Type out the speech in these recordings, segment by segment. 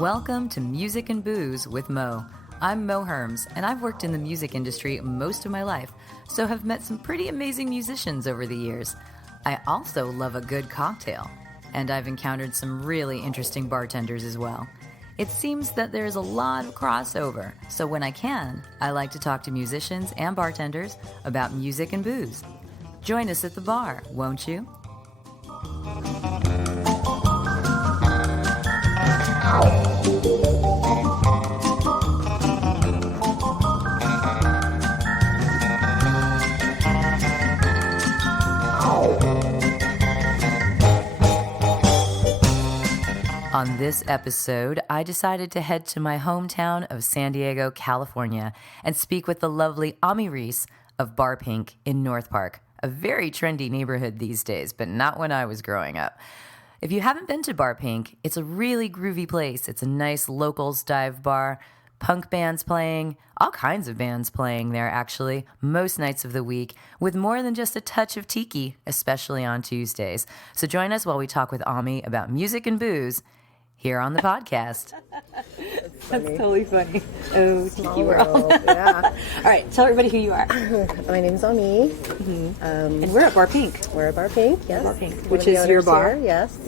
Welcome to Music and Booze with Mo. I'm Mo Herms, and I've worked in the music industry most of my life, so have met some pretty amazing musicians over the years. I also love a good cocktail, and I've encountered some really interesting bartenders as well. It seems that there's a lot of crossover, so when I can, I like to talk to musicians and bartenders about music and booze. Join us at the bar, won't you? On this episode, I decided to head to my hometown of San Diego, California, and speak with the lovely Reis of Bar Pink in North Park, a very trendy neighborhood these days, but not when I was growing up. If you haven't been to Bar Pink, it's a really groovy place. It's a nice locals dive bar, punk bands playing, all kinds of bands playing there actually, most nights of the week, with more than just a touch of tiki, especially on Tuesdays. So join us while we talk with Ami about music and booze here on the podcast. That's totally funny. Oh, Tiki World. Yeah. All right, tell everybody who you are. My name's Ami. Mm-hmm. And we're at Bar Pink. We're at Bar Pink, yes. Bar Pink, which is your bar. Here, yes.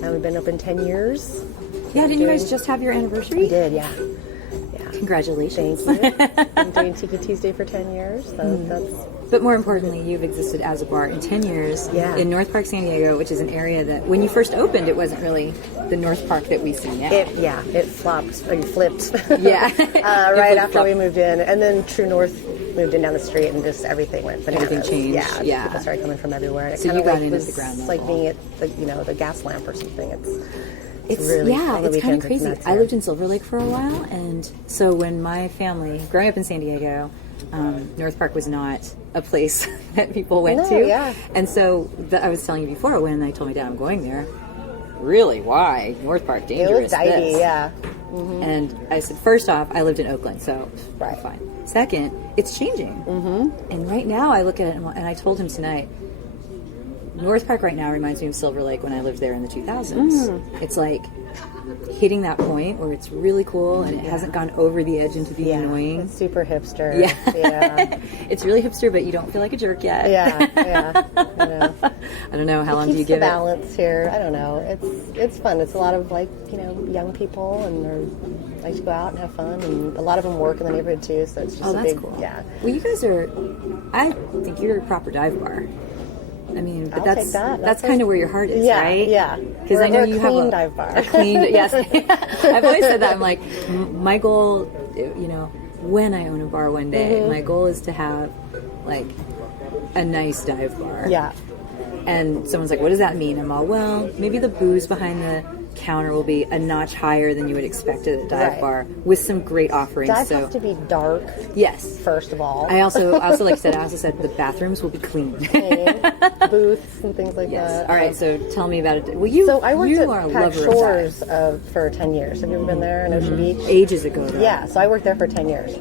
We've been open 10 years. Yeah, didn't you guys just have your anniversary? We did, yeah. Congratulations. Thank you. I'm doing Tiki Tuesday for 10 years, so that's... But more importantly, you've existed as a bar in 10 years in North Park, San Diego, which is an area that, when you first opened, it wasn't really the North Park that we see now. It flopped, or flipped. Yeah. Right after we moved in. And then True North moved in down the street, and just everything went bananas. Everything changed. Yeah. People started coming from everywhere. And so you got in at the ground level. It's like being at the gas lamp or something. It's really, it's kind of crazy. I lived in Silver Lake for a while, and so when my family, growing up in San Diego, North Park was not a place that people went to. Yeah. And so I was telling you before, when I told my dad I'm going there, really, why? North Park, dangerous. It was divey, yeah. Mm-hmm. And I said, first off, I lived in Oakland, so fine. Second, it's changing. Mm-hmm. And right now I look at it, and I told him tonight, North Park right now reminds me of Silver Lake when I lived there in the 2000s. It's like hitting that point where it's really cool and it hasn't gone over the edge into being annoying. It's super hipster. Yeah. It's really hipster, but you don't feel like a jerk yet. Yeah. I don't know, how long do you give it? Balance here. I don't know. It's fun. It's a lot of young people, and they like to go out and have fun, and a lot of them work in the neighborhood too, so it's just that's cool. Yeah. Well, you guys I think you're a proper dive bar. I mean, but that's kind of where your heart is, right? Yeah. Because I know you have a dive bar. A clean, yes. I've always said that. I'm like, my goal, when I own a bar one day, my goal is to have like a nice dive bar. Yeah. And someone's like, what does that mean? I'm all, well, maybe the booze behind the counter will be a notch higher than you would expect at a dive bar, with some great offerings. Dive has to be dark. Yes. First of all. I also said the bathrooms will be clean. Booths and things like that. All right, so tell me about it. Well, I worked at Pack Shores for 10 years. Have you ever been there in Ocean Beach? Ages ago, though. Yeah, so I worked there for 10 years.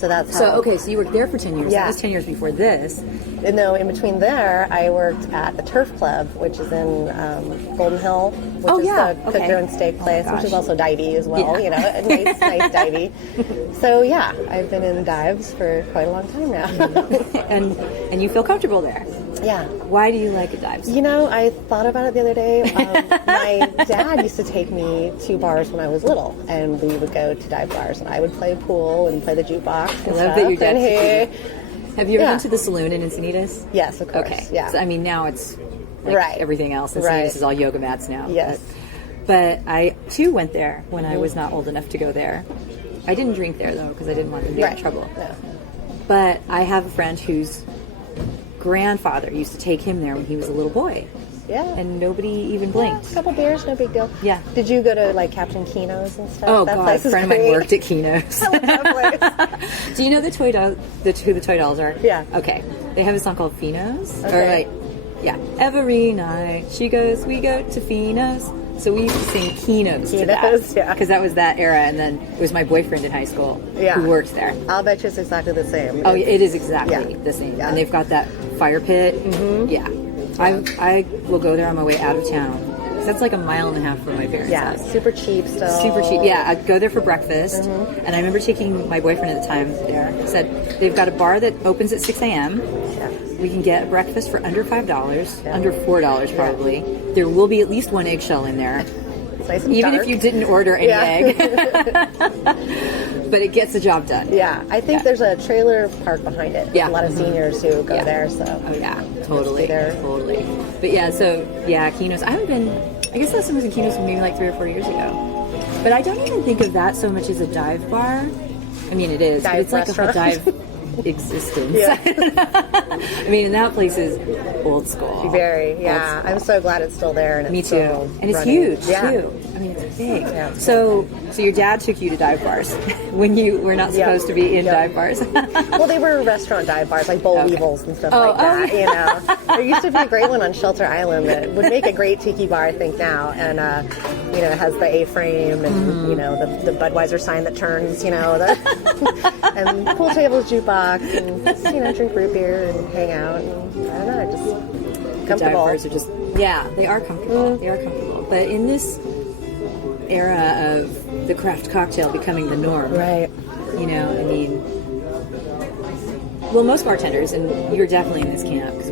So that's how... So you worked there for 10 years. Yeah. That was 10 years before this. And no, in between there, I worked at the Turf Club, which is in Golden Hill, which is the cook-your-own steak place, which is also divey as well, a nice divey. So, yeah, I've been in dives for quite a long time now. and you feel comfortable there? Yeah. Why do you like a dive? I thought about it the other day. My dad used to take me to bars when I was little, and we would go to dive bars, and I would play pool and play the jukebox and I love that your dad Have you ever been to the saloon in Encinitas? Yes, of course. Okay. Yeah. So, now it's like everything else. Encinitas is all yoga mats now. Yes. But I, too, went there when I was not old enough to go there. I didn't drink there, though, because I didn't want to be in trouble. No. But I have a friend whose grandfather used to take him there when he was a little boy. Yeah. And nobody even blinked. A couple beers, no big deal. Yeah. Did you go to Captain Keno's and stuff? Oh, God. A friend of mine worked at Keno's. I love that place. Do you know who the Toy Dolls are? Yeah. Okay. They have a song called Fino's. Okay. Every night we go to Fino's. So we used to sing Keno's to that. Yeah. Because that was that era, and then it was my boyfriend in high school who works there. I'll bet you it's exactly the same. Oh, it is exactly the same. Yeah. And they've got that fire pit. Mm-hmm. Yeah. I will go there on my way out of town That's like a mile and a half from my parents' Yeah, house. super cheap still. Super cheap. Yeah, I'd go there for breakfast. And I remember taking my boyfriend at the time there. He said, they've got a bar that opens at 6 a.m. Yeah. We can get breakfast for under $5, under $4 probably. There will be at least one eggshell in there. It's nice and Even dark. if you didn't order any egg. But it gets the job done. Yeah, I think there's a trailer park behind it. Yeah. A lot of seniors who go there, so. Oh yeah, totally, there. totally. But yeah, Keno's. I haven't been. I guess last time I was in Keno's maybe like 3 or 4 years ago. But I don't even think of that so much as a dive bar. I mean, it is. But Dive it's like restaurant. a dive existence. Yeah. I mean, and that place is old school. Very, Old yeah. school. I'm so glad it's still there. And Me it's too. still And it's running. huge Yeah. too. I mean, it's big. Yeah. So your dad took you to dive bars when you were not supposed to be in dive bars. Well, they were restaurant dive bars, like bowl weevils and stuff like that. yeah. You know, there used to be a great one on Shelter Island that would make a great tiki bar, I think now. And you know, it has the A-frame and you know the Budweiser sign that turns. You know, and pool tables, jukebox, and just, you know, drink root beer and hang out. And I don't know, just comfortable. Dive bars are just they are comfortable. They are comfortable. But in this era of the craft cocktail becoming the norm, Right. you know, I mean, well, most bartenders, and you're definitely in this camp because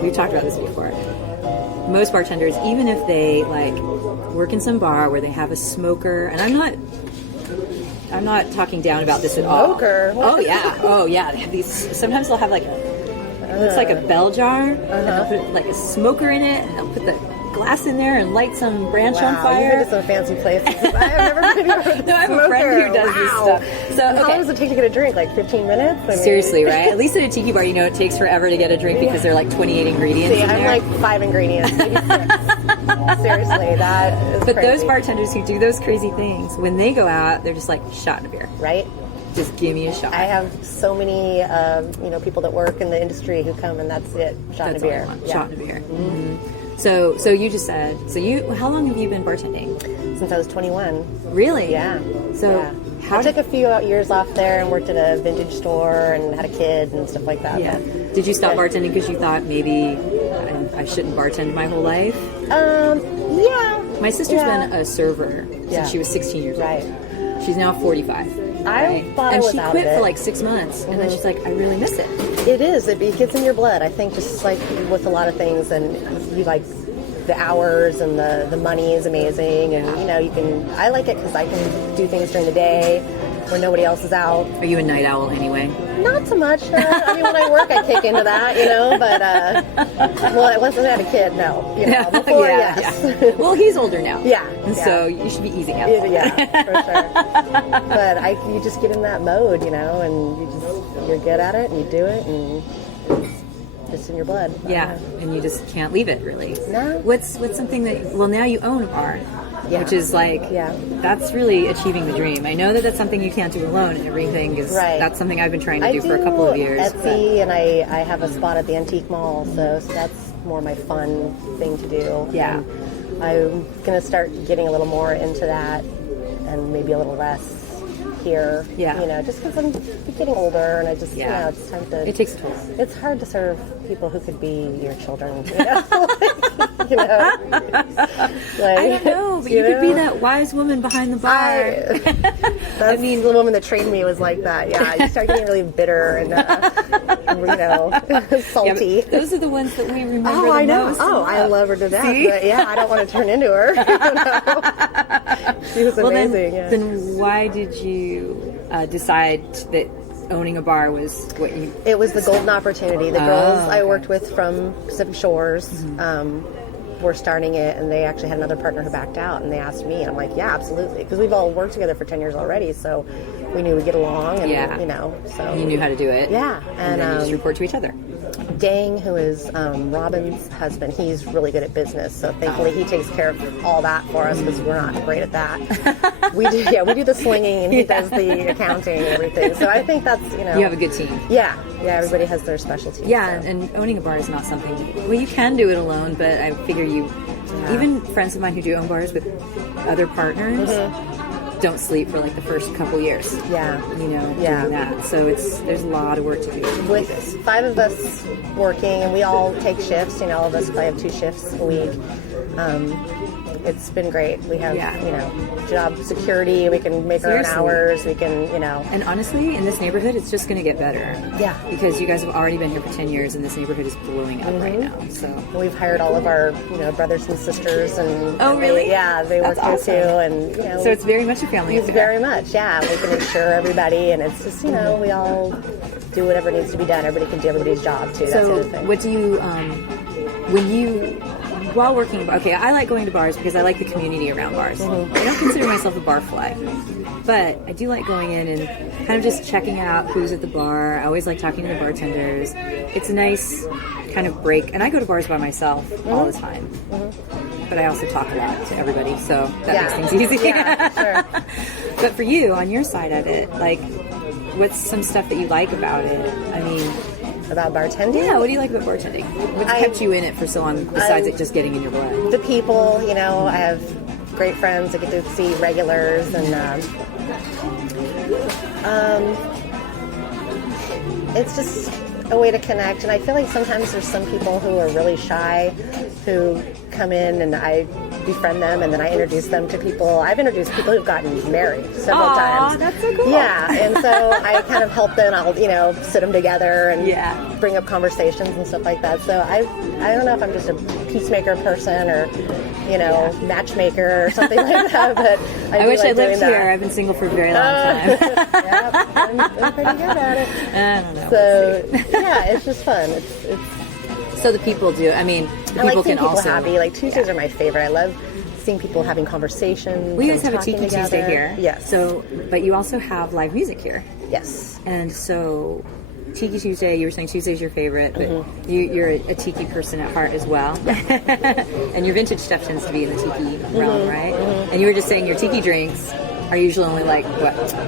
we've talked about this before. Most bartenders, even if they like work in some bar where they have a smoker, and I'm not talking down about this at all. Smoker? Oh yeah. They have these. Sometimes they'll have like it looks like a bell jar, and they'll put like a smoker in it, and they'll put the glass in there and light some branch on Wow, fire. you've been to some fancy places. I have never been to a No, I have a friend who does this stuff. So And how long does it take to get a drink? Like 15 minutes? I mean, seriously, right? At least at a tiki bar, you know, it takes forever to get a drink because there are like 28 ingredients See, in I'm there. like 5 ingredients, maybe 6. Seriously, that is But crazy. those bartenders who do those crazy things, when they go out, they're just like, shot in a beer. Right? Just give me a shot. I have so many, you know, people that work in the industry who come and that's it, shot in a That's all I beer. want. Yeah. Shot in a beer. So you just said, how long have you been bartending? Since I was 21. Really? Yeah. So yeah. how I took a few years off there and worked at a vintage store and had a kid and stuff like that. Yeah. Did you stop bartending because you thought maybe I shouldn't bartend my whole life? Yeah. My sister's been a server since she was 16 years old. Right. She's now 45. I thought I and was she out quit of it. for like 6 months, and then she's like, I really miss it. It is. It gets in your blood. I think just like with a lot of things, and you like the hours and the money is amazing, and you know I like it because I can do things during the day when nobody else is out. Are you a night owl anyway? Not so much. I mean, when I work, I kick into that, you know. But well, once I had a kid, no. You know, before, yes. Yeah. Well, he's older now. Yeah. And so you should be easing up. Yeah, for sure. But you just get in that mode, you know, and you're good at it, and you do it, and it's just in your blood. Yeah, and you just can't leave it really. No. What's something that? Well, now you own a bar, which is like that's really achieving the dream. I know that that's something you can't do alone, and everything is that's something I've been trying to do for a couple of years. Etsy, and I have a spot at the antique mall, so that's more my fun thing to do. Yeah. And I'm gonna start getting a little more into that, and maybe a little less here. Yeah. You know, just because I'm getting older, and I just you know it's time to. It takes a toll. It's hard to serve people who could be your children. You know, you know. Like, I don't know, but you could be that wise woman behind the bar. I mean, the woman that trained me was like that. Yeah, you start getting really bitter and you know, salty. Yeah, those are the ones that we remember the I know. most. Oh, I love her to death. See? But yeah, I don't want to turn into her. You know? She was amazing. Then why did you decide that owning a bar was what you... It was the golden opportunity. The girls I worked with from Pacific Shores were starting it, and they actually had another partner who backed out, and they asked me, and I'm like, yeah, absolutely, because we've all worked together for 10 years already, so we knew we'd get along, and you know, so you knew how to do it. Yeah, and then you just report to each other. Dang, who is Robin's husband, he's really good at business, so thankfully he takes care of all that for us because we're not great at that. We do the slinging, and he does the accounting and everything. So I think that's you have a good team. Yeah, everybody has their specialty. Yeah, so. and owning a bar is not something. Well, you can do it alone, but I figure even friends of mine who do own bars with other partners. Don't sleep for like the first couple years. Yeah. You know, doing that. So there's a lot of work to do. With 5 of us working, and we all take shifts, you know, all of us probably have 2 shifts a week. it's been great. We have, job security. We can make our own hours. We can, And honestly, in this neighborhood, it's just going to get better. Yeah. Because you guys have already been here for 10 years, and this neighborhood is blowing up right now. So we've hired all of our, brothers and sisters, and really? They work here too, and so it's very much a family affair. Very much, yeah. We can insure everybody, and it's just, we all do whatever needs to be done. Everybody can do everybody's job too. So, what do you, while working, I like going to bars because I like the community around bars. I don't consider myself a bar fly, but I do like going in and kind of just checking out who's at the bar. I always like talking to the bartenders. It's a nice kind of break, and I go to bars by myself all the time. But I also talk a lot to everybody, so that makes things easy. Yeah, sure. But for you, on your side of it, like, what's some stuff that you like about it? I mean, about bartending? Yeah, what do you like about bartending? What's kept you in it for so long, besides it just getting in your blood? The people, I have great friends. I get to see regulars, and it's just a way to connect. And I feel like sometimes there's some people who are really shy who come in, and I befriend them, and then I introduce them to people. I've introduced people who've gotten married several times. That's so cool. Yeah, and so I kind of help them. I'll, sit them together and bring up conversations and stuff like that. So I don't know if I'm just a peacemaker person or, matchmaker or something like that, but I wish like I lived that. here. I've been single for a very long time. Yeah, I'm pretty good at it. I don't know. So, it's just fun. It's so the people do. I mean, the I people like seeing can people also happy. Like Tuesdays are my favorite. I love seeing people having conversations. We guys have a talking Tiki together. Tuesday here. Yes. So, but you also have live music here. Yes. And so, Tiki Tuesday, you were saying Tuesday's your favorite, but you're a tiki person at heart as well. And your vintage stuff tends to be in the tiki realm, right? And you were just saying your tiki drinks are usually only like,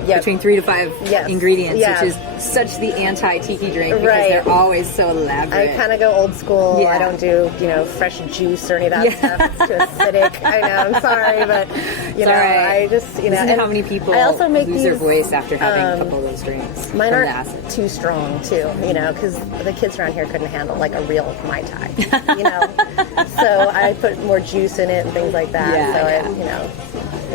between 3 to 5 ingredients, which is such the anti-tiki drink because they're always so elaborate. I kind of go old school. I don't do, fresh juice or any of that stuff. It's too acidic. I know, I'm sorry, but, I just, Listen to how many people I also make lose their voice after having a couple of those drinks. Mine aren't too strong, too, because the kids around here couldn't handle, like, a real Mai Tai, So I put more juice in it and things like that.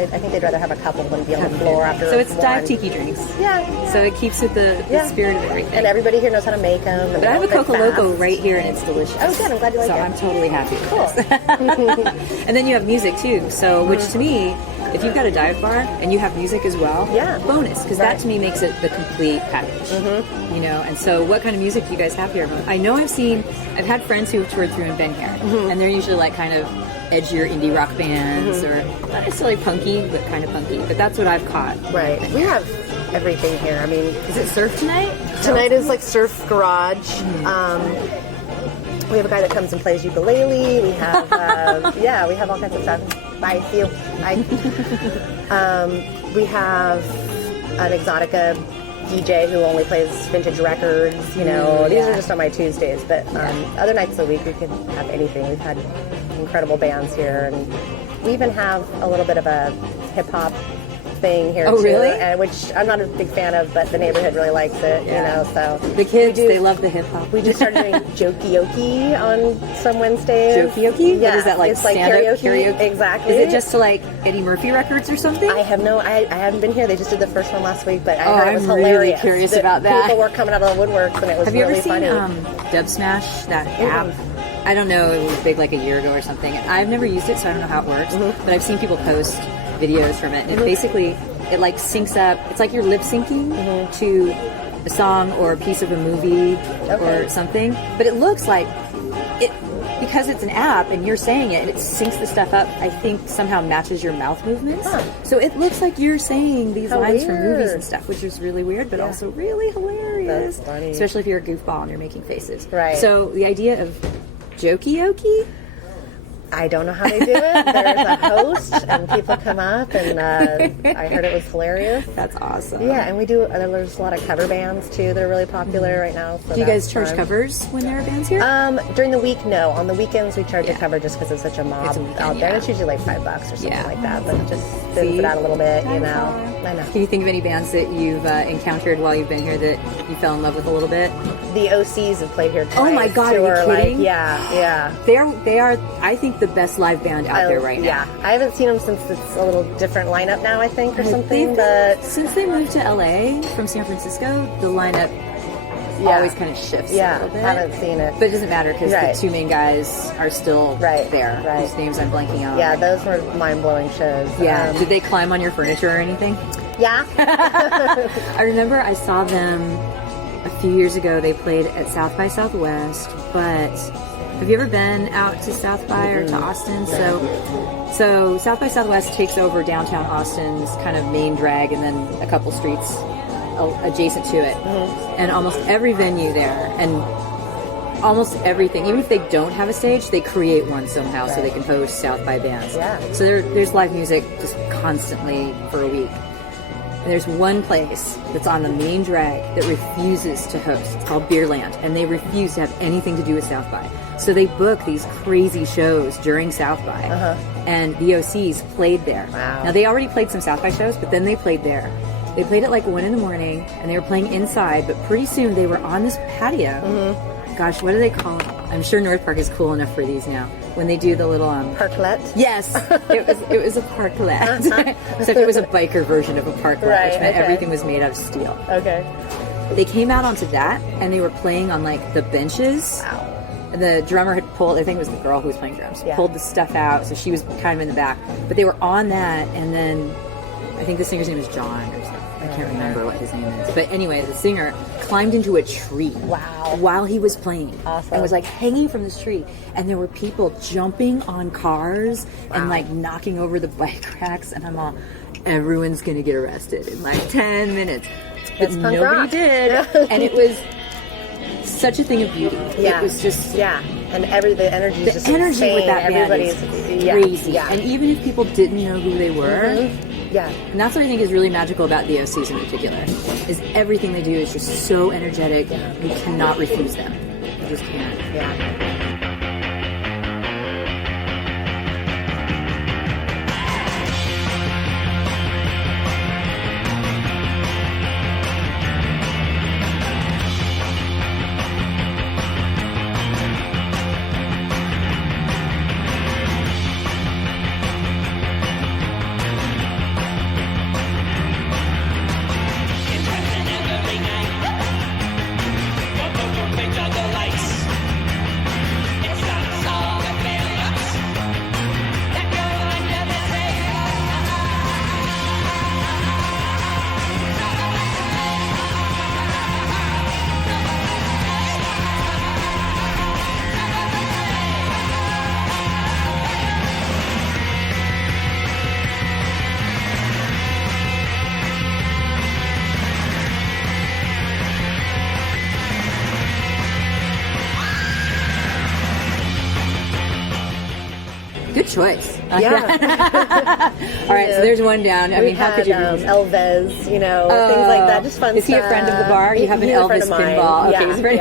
I think they'd rather have a couple than be on the floor after. So it's one. dive tiki drinks. Yeah. So it keeps with the spirit of everything. And everybody here knows how to make them. But I have a Coco Loco right here, and it's delicious. Oh, good. I'm glad you like it. So I'm totally happy with this. And then you have music too. So, which to me, if you've got a dive bar and you have music as well, bonus, because that to me makes it the complete package. And so what kind of music do you guys have here? I know I've had friends who've toured through and been here, and they're usually like kind of edgier indie rock bands, or not necessarily punky, but kind of punky. But that's what I've caught. Right. We have everything here. I mean, is it surf tonight? Tonight is like surf garage. We have a guy that comes and plays ukulele. We have, we have all kinds of stuff. Bye, see you. Bye. We have an Exotica DJ who only plays vintage records. These are just on my Tuesdays. But other nights of the week, we can have anything. We've had incredible bands here, and we even have a little bit of a hip hop thing here too, really? And which I'm not a big fan of, but the neighborhood really likes it. So the kids they love the hip hop. We just started doing jokey on some Wednesdays. Jokey? Yeah, What is that, like it's like karaoke? Exactly. Is it just to like Eddie Murphy records or something? I haven't been here. They just did the first one last week, but I heard it was I'm hilarious. Really curious about that. People were coming out of the woodworks, and it was Have you really ever seen funny. Dub Smash, that app? I don't know, it was big like a year ago or something. I've never used it, so I don't know how it works, but I've seen people post videos from it, and it basically, it like syncs up, it's like you're lip syncing to a song or a piece of a movie or something, but it looks like it, because it's an app and you're saying it and it syncs the stuff up, I think somehow matches your mouth movements. So it looks like you're saying these lines from movies and stuff, which is really weird, but also really hilarious. That's funny. Especially if you're a goofball and you're making faces. Right. So the idea of jokey-okey? I don't know how they do it. There's a host, and people come up, and I heard it was hilarious. That's awesome. Yeah, and there's a lot of cover bands, too, that are really popular right now. So do you guys charge covers when there are bands here? During the week, no. On the weekends, we charge a cover just because it's such a mob out there. It's usually like $5 or something like that, but it just thins it out a little bit, I know. Can you think of any bands that you've encountered while you've been here that you fell in love with a little bit? The OCs have played here twice. Oh my God, are you kidding? Yeah. They are, I think the best live band out there right now. Yeah, I haven't seen them since it's a little different lineup now, I think, or something. Since they moved to LA from San Francisco, the lineup always kind of shifts a little bit. I haven't seen it. But it doesn't matter because the two main guys are still there, whose names I'm blanking on. Yeah, those were mind-blowing shows. Yeah. Did they climb on your furniture or anything? Yeah. I remember I saw them a few years ago. They played at South by Southwest, but have you ever been out to South by or to Austin? So South by Southwest takes over downtown Austin's kind of main drag and then a couple streets adjacent to it. And almost every venue there and almost everything, even if they don't have a stage, they create one somehow so they can host South by bands. So there's live music just constantly for a week. And there's one place that's on the main drag that refuses to host. It's called Beerland, and they refuse to have anything to do with South by. So they book these crazy shows during South by, and the OCs played there. Now they already played some South by shows, but then they played there. They played at like 1 a.m, and they were playing inside, but pretty soon they were on this patio. Gosh, what do they call it? I'm sure North Park is cool enough for these now. When they do the little parklet. Yes, it was a parklet. Except it was a biker version of a parklet, which meant everything was made out of steel. They came out onto that, and they were playing on like the benches. The drummer had pulled, I think it was the girl who was playing drums, pulled the stuff out, so she was kind of in the back. But they were on that, and then I think the singer's name is John or something. I can't remember what his name is. But anyway, the singer climbed into a tree while he was playing. And was like hanging from this tree. And there were people jumping on cars and like knocking over the bike racks. And I'm all, everyone's going to get arrested in like 10 minutes. But nobody did. And it was such a thing of beauty. It was just... And the energy is just energy insane. With that Everybody's band is crazy. And even if people didn't know who they were... And that's what I think is really magical about the OCs in particular, is everything they do is just so energetic, you cannot refuse them. You just can't. Good choice. Yeah. All right, so there's one down. I mean, how could you? Elvez, things like that. Just fun stuff. Is he a friend of the bar? You have an Elvis pinball. Okay, he's friend.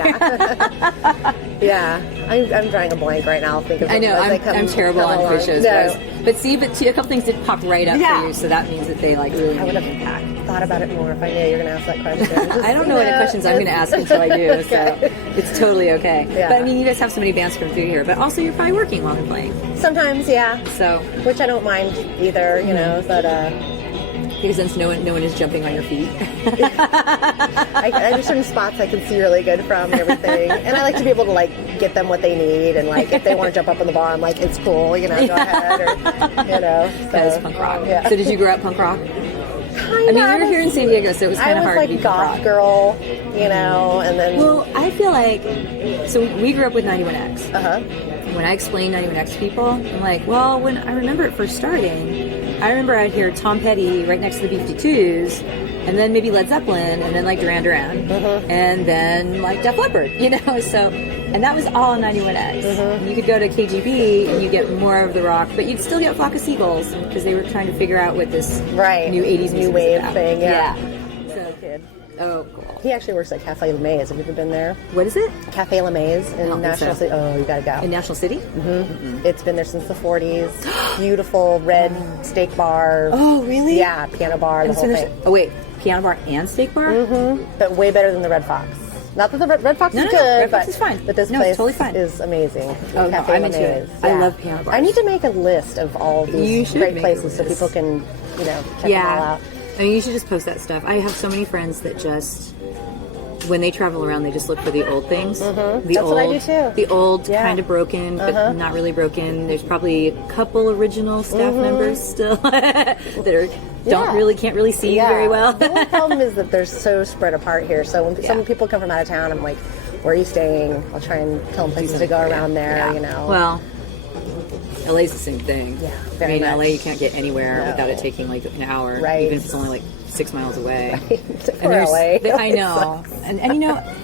I'm drawing a blank right now. I know. I'm terrible on quiz shows, guys. But a couple things did pop right up for you, so that means that they like really I would have thought about it more if I knew you were going to ask that question. I don't know what questions I'm going to ask until I do, so it's totally okay. But I mean, you guys have so many bands come through here, but also you're probably working while they're playing. Sometimes, yeah. So, which I don't mind either, but because since no one is jumping on your feet. There's certain spots I can see really good from and everything, and I like to be able to like get them what they need, and like if they want to jump up in the bar, I'm like, it's cool, go ahead, or So, that is punk rock. Yeah. So did you grow up punk rock? I mean, you were here in San Diego, so it was kind of hard to be goth rock girl, and then. Well, I feel like we grew up with 91X. When I explain 91X to people, I'm like, well, when I remember it first starting, I remember out here Tom Petty right next to the B-52s, and then maybe Led Zeppelin, and then like Duran Duran, and then like Def Leppard, So, and that was all on 91X. You could go to KGB and you get more of the rock, but you'd still get Flock of Seagulls because they were trying to figure out what this new 80s new wave thing. Yeah. So kid. Oh, cool. He actually works at Cafe La Maze. Have you ever been there? What is it? Cafe La Maze in National City. Oh, you gotta go. In National City? It's been there since the 40s. Beautiful red steak bar. Oh, really? Yeah, piano bar, the whole thing. Oh, wait. Piano bar and steak bar? But way better than the Red Fox. Not that the Red Fox is good, Red Fox but is fine. But this No, place it's totally fine. is amazing. Oh, no, Cafe I'm into Lemonade. it. I love piano bars. I need to make a list of all You these should great make a places so list. people can, check them all out. I mean, you should just post that stuff. I have so many friends that just, when they travel around, they just look for the old things. Mm-hmm. The That's old, what I do too. The old, Yeah. kind of broken, but not really broken. There's probably a couple original staff members still that can't really see very well. The only problem is that they're so spread apart here. So when some people come from out of town, I'm like, where are you staying? I'll try and tell them places to go around there, Well, LA's the same thing. Yeah, very much. LA, you can't get anywhere without it taking like an hour, Right. even if it's only like 6 miles away. For LA. I know. And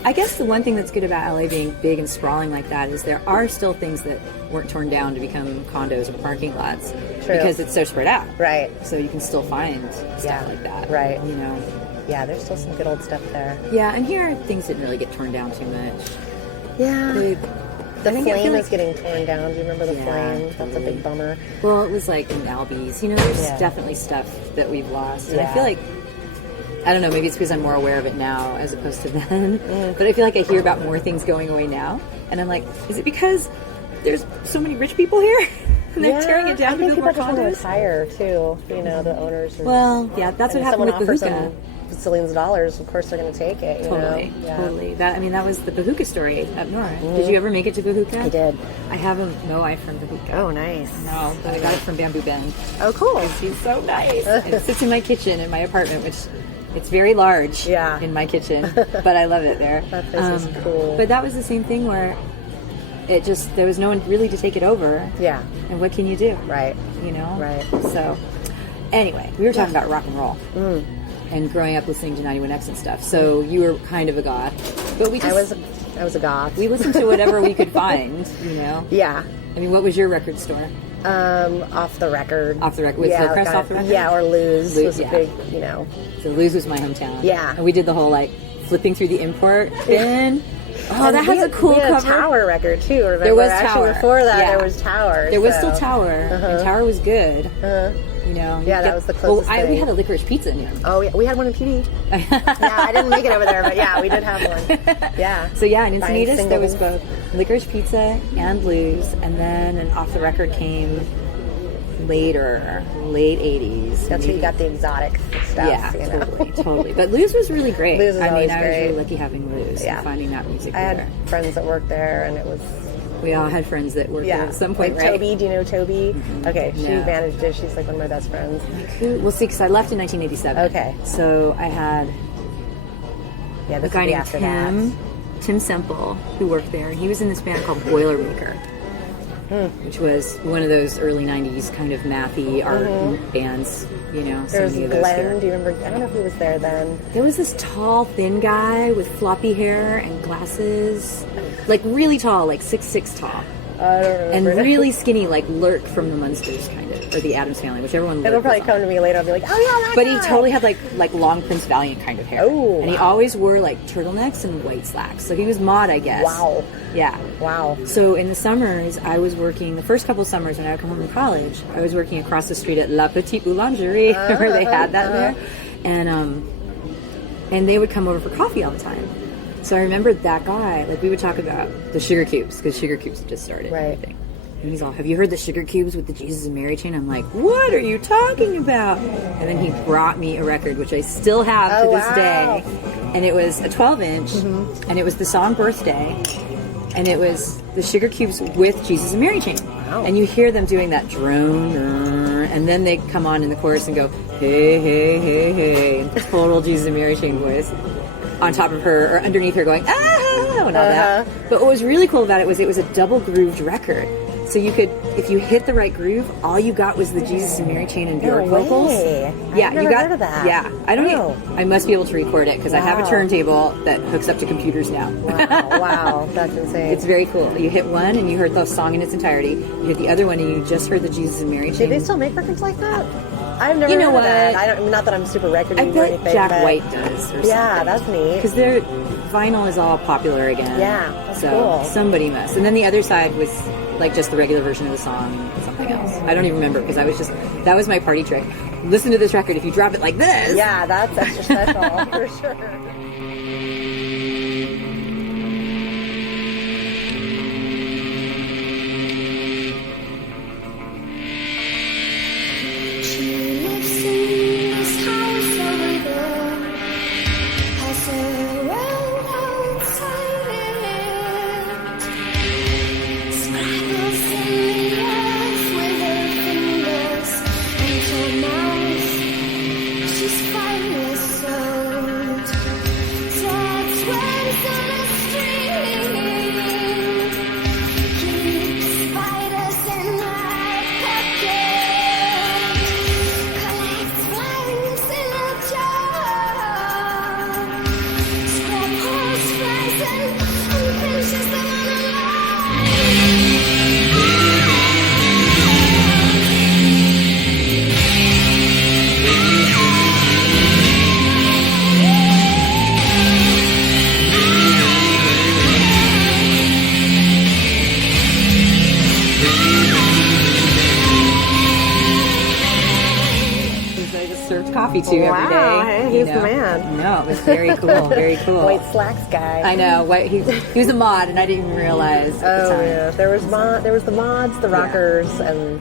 I guess the one thing that's good about LA being big and sprawling like that is there are still things that weren't torn down to become condos or parking lots. True. Because it's so spread out. Right. So you can still find stuff like that. Right. Yeah, there's still some good old stuff there. Yeah, and here things didn't really get torn down too much. Yeah. The I Flame feel is getting torn down. Do you remember the Flame? That's totally. a big bummer. Well, it was like in Albies. There's definitely stuff that we've lost. And I feel like, I don't know, maybe it's because I'm more aware of it now as opposed to then. But I feel like I hear about more things going away now. And I'm like, is it because there's so many rich people here? And they're tearing it down to build more I think people just want to condos? retire, too. The owners. Well, yeah, that's what happened with Bahuka. Zillions of dollars, of course they're going to take it. Totally. That was the Bahuka story up north. Mm-hmm. Did you ever make it to Bahuka? I did. I have no eye from Bahuka. Oh, nice. No, but I got it from Bamboo Bend. Oh, cool. It's so nice. And it sits in my kitchen in my apartment, which it's very large in my kitchen, but I love it there. That place is cool. But that was the same thing where there was no one really to take it over. Yeah. And what can you do? Right. Right. So, anyway, we were talking about rock and roll. And growing up listening to 91X and stuff. So you were kind of a goth. But I was a goth. We listened to whatever we could find, Yeah. I mean, what was your record store? Off the record. Off the record. Was Hillcrest off the record? Yeah, or Lou's was a big, So Lou's was my hometown. Yeah. And we did the whole, flipping through the import bin. Oh, that has a cool we had cover. A Tower record, too, remember? There was Actually, Tower. before that, Yeah. there was Tower. There was still Tower. And Tower was good. Yeah, that was the closest thing. We had a licorice pizza in here. Oh, yeah. We had one in PB. Yeah, I didn't make it over there, but yeah, we did have one. Yeah. So yeah, in Buying Encinitas, there was singles. both licorice pizza and Lou's, and then an off the record came later, late 80s. That's where you got the exotic stuff. Yeah, totally. But Lou's was really great. Lou's was always I was great. really lucky having Lou's and finding that music I there. had friends that worked there, and it was... We all had friends that worked there at some point, like right? Toby, do you know Toby? Mm-hmm. Okay, she No. managed it. She's like one of my best friends. Well, see, because I left in 1987. Okay. So I had Yeah, a this guy would be named after that. Tim Semple, who worked there. He was in this band called Boilermaker, which was one of those early 90s kind of mathy art bands, so There was many of those Glenn. here. Do you remember? I don't know if he was there then. There was this tall, thin guy with floppy hair and glasses, like really tall, like 6'6" tall. I don't remember. And really skinny, like Lurk from the Munsters, kind of, or the Addams Family, whichever one. It'll Lurk probably was on. come to me later. I'll be like, oh yeah, that But guy. he totally had like long Prince Valiant kind of hair. Oh, and he always wore like turtlenecks and white slacks. So he was mod, I guess. Wow. Yeah. Wow. So in the summers, I was working, the first couple of summers when I would come home from college, I was working across the street at La Petite Boulangerie, where they had that there. And they would come over for coffee all the time. So I remember that guy, like we would talk about the sugar cubes, because sugar cubes had just started. Right. And everything. And he's all, have you heard the sugar cubes with the Jesus and Mary chain? I'm like, what are you talking about? And then he brought me a record, which I still have to this day. And it was a 12-inch, and it was the song Birthday. And it was the sugar cubes with Jesus and Mary chain. Wow. And you hear them doing that drone, and then they come on in the chorus and go, hey, hey, hey, hey, in total Jesus and Mary chain voice. On top of her, or underneath her going, ah, and all that. But what was really cool about it was a double grooved record. So you could, if you hit the right groove, all you got was the Jesus and Mary chain and Bjork vocals. Yeah, you got heard of that. Yeah, I don't. I must be able to record it because I have a turntable that hooks up to computers now. Wow, that's insane. It's very cool. You hit one and you heard the song in its entirety. You hit the other one and you just heard the Jesus and Mary chain. Do they still make records like that? I've never. You know heard of that. what? I don't. Not that I'm super record I or bet anything. Jack but White does. Or yeah, something. that's neat. Because their vinyl is all popular again. Yeah, that's so cool. Somebody must. And then the other side was like just the regular version of the song and something else. I don't even remember because that was my party trick. Listen to this record. If you drop it like this. Yeah, that's extra special for sure. coffee to every day. Wow, hey, he's the man. No, it was very cool, very cool. White slacks guy. I know. He was a mod, and I didn't even realize at the time. Yeah. There was the mods, the rockers, and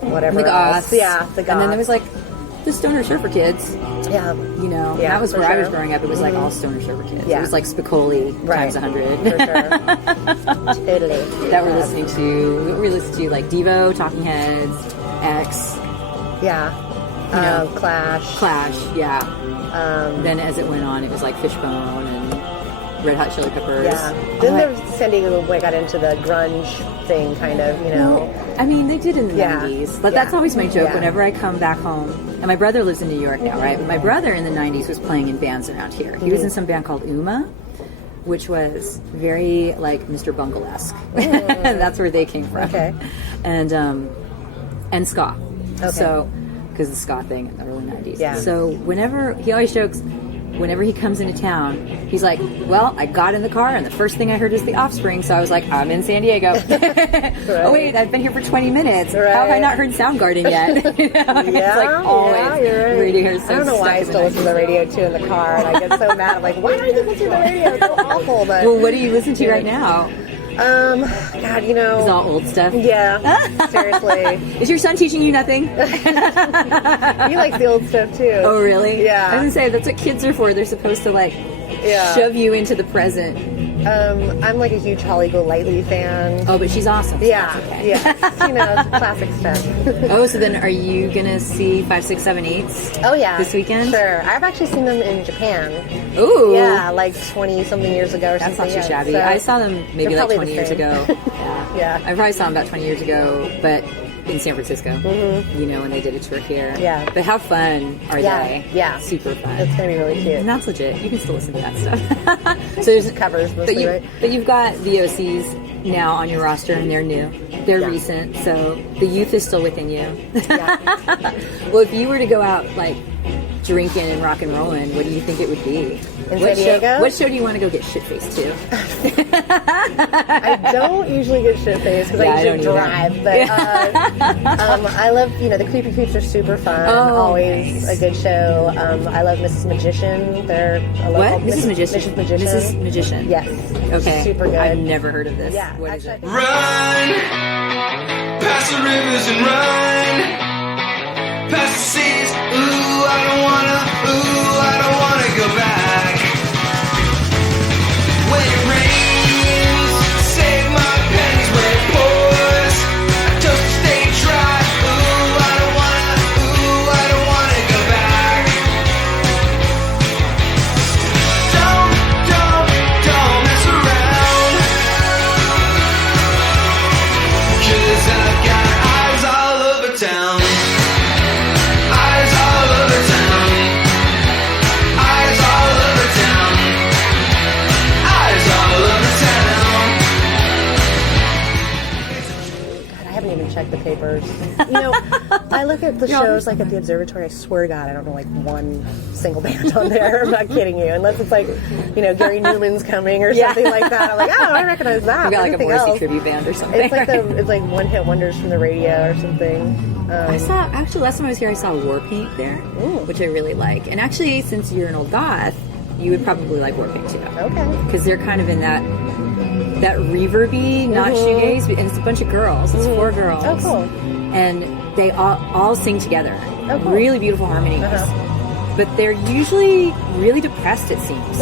whatever And the else. goths. Yeah, the goths. And then there was like the stoner surfer kids. Yeah. You know, Yeah, that was for where I was sure. growing up. It was like all stoner surfer kids. Yeah. It was like Spicoli times 100. For sure. Totally. That we're listening to. We listened to like Devo, Talking Heads, X, Yeah. Clash. yeah. Then as it went on, it was like Fishbone and Red Hot Chili Peppers. Yeah. Then there was San Diego got into the grunge thing, kind of, you know. Well, I mean, they did in the Yeah. 90s. But Yeah. that's always my joke Yeah. whenever I come back home. And my brother lives in New York now, right? But my brother in the 90s was playing in bands around here. He was in some band called Uma, which was very like Mr. Bungle-esque. That's where they came from. Okay. And ska. Okay. So, because the ska thing in the early 90s. Yeah. So whenever, he always jokes, whenever he comes into town, he's like, well, I got in the car and the first thing I heard was The Offspring, so I was like, I'm in San Diego. Oh wait, I've been here for 20 minutes. Right. How have I not heard Soundgarden yet? You know? It's like always. You're right. Radio is so I don't know why I stuck in still listen to the radio too in the car, and I get so mad. I'm like, why are you listening to the radio? It's so awful. But Well, what do you listen to right now? God, you know, It's all old stuff. yeah, seriously. Is your son teaching you nothing? He likes the old stuff too. Oh, really? Yeah. I was gonna say, that's what kids are for. They're supposed to like shove you into the present. I'm like a huge Holly Golightly fan. Oh, but she's awesome. so Yeah, that's okay. yeah. You know, it's classic stuff. Oh, so then are you gonna see 5, 6, 7, 8s? Oh yeah, This weekend? Sure. I've actually seen them in Japan. Ooh. Yeah, like 20-something years ago or That's something. not too shabby. So I saw them maybe they're like probably 20 the years same. ago. Yeah. Yeah. I probably saw them about 20 years ago, but in San Francisco. Mm-hmm. You know, when they did a tour here. Yeah. But how fun are they? Yeah. Super fun. It's gonna be really cute. And that's legit. You can still listen to that stuff. So there's Covers mostly, right? But you've got VOCs now on your roster, and they're new. They're Yeah. recent, so the youth is still within you. Yeah. Well, if you were to go out like drinking and rock and rolling, what do you think it would be? In San Diego? What show do you want to go get shit faced to? I don't usually get shit faced because Yeah, I I usually don't drive. But I love, the Creepy Creeps are super fun. Oh, Always nice. a good show. I love Mrs. Magician. They're a What? local Mrs. Magician. Mrs. Magician. Mrs. Magician. Yes. Okay. Super good. I've never heard of this. Yeah. What is it? actually, Run past the rivers and run past the seas. Ooh, I don't wanna go back. When it rains, save my pennies when it pours. I just stay dry. Ooh, I don't wanna go back. Don't mess around. 'Cause I've got eyes all over town. Eyes all over town. Eyes all over town. Eyes all over town. God, I haven't even checked the papers. I look at the shows like at the observatory. I swear to God, I don't know like one single band on there. I'm not kidding you. Unless it's like, Gary Newman's coming or something like that. I'm like, oh, I recognize that. We got like a Everything Morrissey else. tribute band or something. It's like one hit wonders from the radio or something. I saw, actually, last time I was here, I saw Warpaint there, which I really like. And actually, since you're an old goth, you would probably like Warpaint too. Okay. Because they're kind of in that reverby, not shoegaze, and it's a bunch of girls. It's 4 girls. Oh, cool. And they all sing together. Oh, cool. Really beautiful harmonies. But they're usually really depressed, it seems.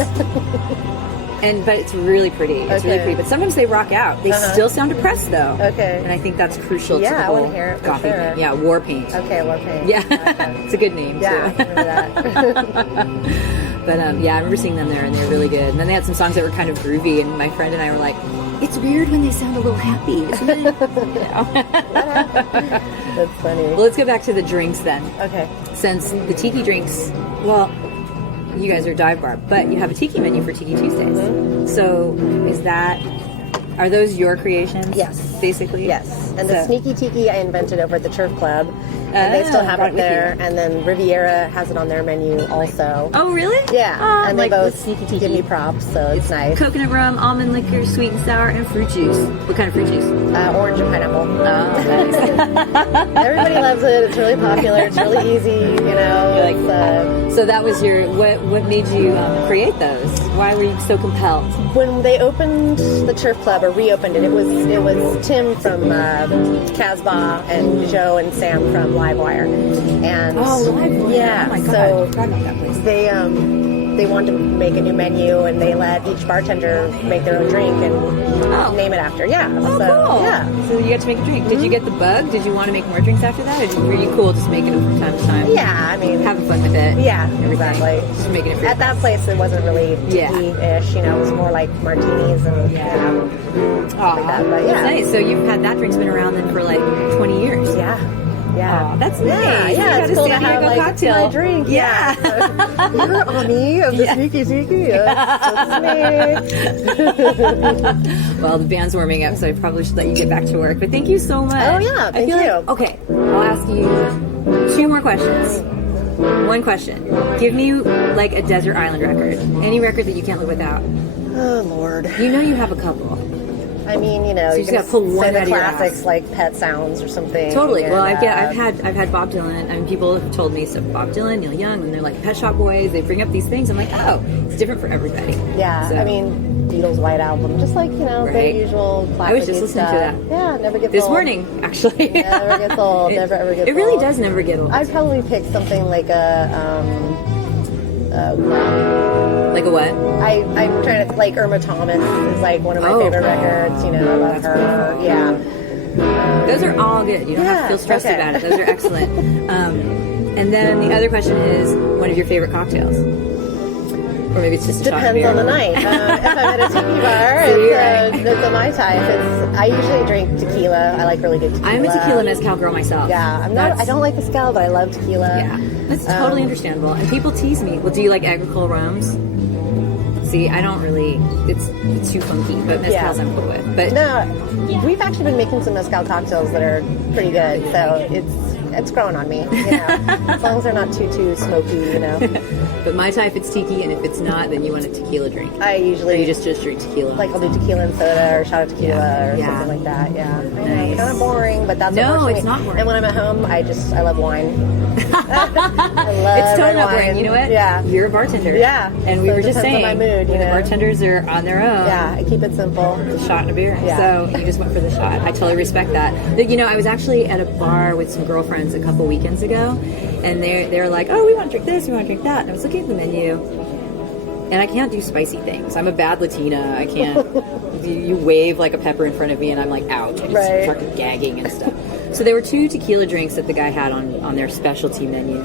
But it's really pretty. It's really Okay. pretty. But sometimes they rock out. They still sound depressed though. Okay. And I think that's crucial to Yeah, the I whole wanna hear it for gothy sure. thing. Yeah, Warpaint. Okay, Warpaint. Yeah, Okay. it's a good name Yeah, I too. remember that. But I remember seeing them there, and they're really good. And then they had some songs that were kind of groovy, and my friend and I were like, "It's weird when they sound a little happy, isn't it?" That's funny. Well, let's go back to the drinks then. Okay. Since the tiki drinks, well, you guys are dive bar, but you have a tiki menu for Tiki Tuesdays. So is that Are those your creations? Yes. Basically? Yes. And the Sneaky Tiki I invented over at the Turf Club. And they still have it there. And then Riviera has it on their menu also. Oh, really? Yeah. And they both Sneaky Tiki. give me props, so it's nice. Coconut rum, almond liquor, sweet and sour, and fruit juice. What kind of fruit juice? Orange and pineapple. Oh, nice. Everybody loves it. It's really popular. It's really easy, you know. So that was your, what made you create those? Why were you so compelled? When they opened the Turf Club, or reopened it, it was Tim from Casbah and Joe and Sam from Livewire. And Livewire. Yeah. Oh my God. So I forgot about that place. they wanted to make a new menu, and they let each bartender make their own drink and name it after. Yeah. Oh, so, cool. Yeah. So you got to make a drink. Did you get the bug? Did you want to make more drinks after that? Or were you cool just making them from time to time? Yeah, I mean, having fun with it. Yeah, exactly. Just making it for at that place, it wasn't really tiki-ish. You know, it was more like martinis and you know, like that. But yeah, that's nice. So you've had that drink's been around then for like 20 years. Yeah. Yeah, that's nice. Yeah, it's cool to have like cocktail. My drink. Yeah, you're Ami of the Sneaky Tiki. Yes, that's me. Well, the band's warming up, so I probably should let you get back to work. But thank you so much. Oh yeah, thank you. Okay, I'll ask you 2 more questions. One question: give me like a desert island record, any record that you can't live without. Oh Lord, you know you have a couple. I mean, you know, so you just got to pull one out of your classics ass. Like Pet Sounds or something. Totally. And, well, I've had Bob Dylan, and people have told me, so Bob Dylan, Neil Young, and they're like Pet Shop Boys. They bring up these things. I'm like, oh, it's different for everybody. Yeah. So, I mean, Beatles' White Album, just like the usual classic. I was just listening to that. Yeah, never gets this old. morning, actually. Never gets old. Never ever gets old. It really does never get old. I'd probably pick something like a. Like a what? I'm trying to, like, Irma Thomas is like one of my favorite records. You know, I love her. Yeah. Those are all good. You don't have to feel stressed about it. Those are excellent. And then the other question is, one of your favorite cocktails? Or maybe it's just a shot of beer. Depends on the night. If I'm at a tiki bar, it's a Mai Tai. I usually drink tequila. I like really good tequila. I'm a tequila mezcal girl myself. Yeah, I don't like mezcal, but I love tequila. Yeah, that's totally understandable. And people tease me. Well, do you like agricole rums? See, I don't really. It's too funky, but mezcals I'm cool with. But no, we've actually been making some mezcal cocktails that are pretty good. So it's growing on me. You know, as long as they're not too smoky. You know. But Mai Tai, if it's tiki, and if it's not, then you want a tequila drink. I usually... Or you just drink tequila. Like, I'll do tequila and soda, or shot of tequila, or something like that, yeah. Nice. It's kind of boring, but that's what works for me. It's not boring. And when I'm at home, I love wine. I love It's totally not wine. boring. You know what? Yeah. You're a bartender. Yeah. And we were just saying, on my mood, you know? bartenders are on their own. Yeah, I keep it simple. A shot and a beer. Yeah. So you just went for the shot. I totally respect that. You know, I was actually at a bar with some girlfriends a couple weekends ago, and they were like, oh, we want to drink this, we want to drink that. And I was looking at the menu, and I can't do spicy things. I'm a bad Latina. I can't. You wave like a pepper in front of me, and I'm like, ouch. I just start gagging and stuff. So there were 2 tequila drinks that the guy had on their specialty menu.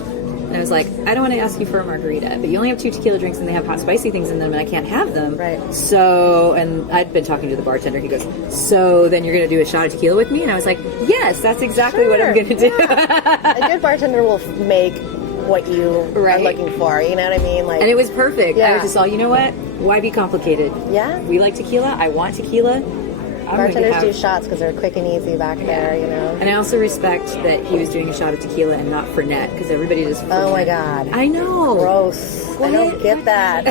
And I was like, I don't want to ask you for a margarita, but you only have 2 tequila drinks and they have hot spicy things in them, and I can't have them. Right. So, and I'd been talking to the bartender. He goes, so then you're going to do a shot of tequila with me? And I was like, yes, that's exactly what I'm going to do. A good bartender will make what you are looking for. You know what I mean? Like, and it was perfect. Yeah. I was just all, you know what? Why be complicated? Yeah. We like tequila. I want tequila. Bartenders do shots because they're quick and easy back there, you know. And I also respect that he was doing a shot of tequila and not Fernet, because everybody does Fernet. Oh my God. I know. Gross. I don't get that.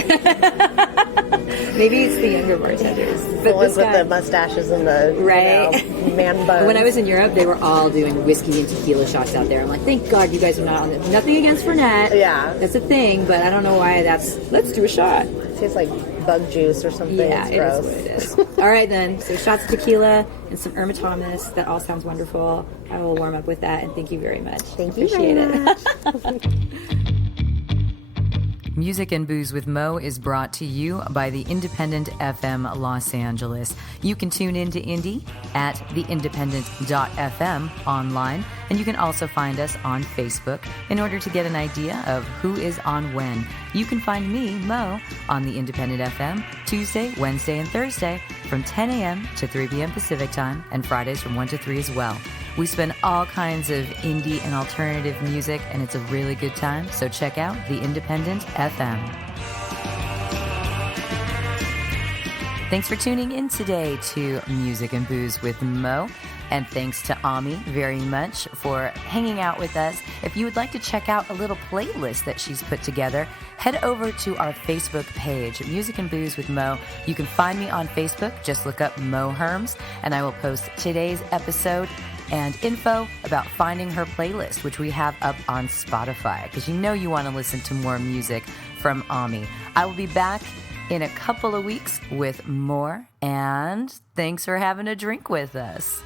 Maybe it's the younger bartenders. The ones with the mustaches and the man buns. When I was in Europe, they were all doing whiskey and tequila shots out there. I'm like, thank God you guys are not on this. Nothing against Fernet. Yeah. That's a thing, but I don't know why let's do a shot. It tastes like bug juice or something. Yeah, it's it gross. is what it is. All right, then. So shots of tequila and some Irma Thomas. That all sounds wonderful. I will warm up with that, and thank you very much. Thank you very much. Music and Booze with Mo is brought to you by the Independent FM Los Angeles. You can tune in to Indie at theindependent.fm online, and you can also find us on Facebook in order to get an idea of who is on when. You can find me, Mo, on the Independent FM Tuesday, Wednesday, and Thursday from 10 a.m. to 3 p.m. Pacific Time, and Fridays from 1 to 3 as well. We spin all kinds of indie and alternative music, and it's a really good time, so check out the Independent FM. Thanks for tuning in today to Music and Booze with Mo. And thanks to Ami very much for hanging out with us. If you would like to check out a little playlist that she's put together, head over to our Facebook page, Music and Booze with Mo. You can find me on Facebook. Just look up Mo Herms, and I will post today's episode and info about finding her playlist, which we have up on Spotify, because you know you want to listen to more music from Ami. I will be back in a couple of weeks with more, and thanks for having a drink with us.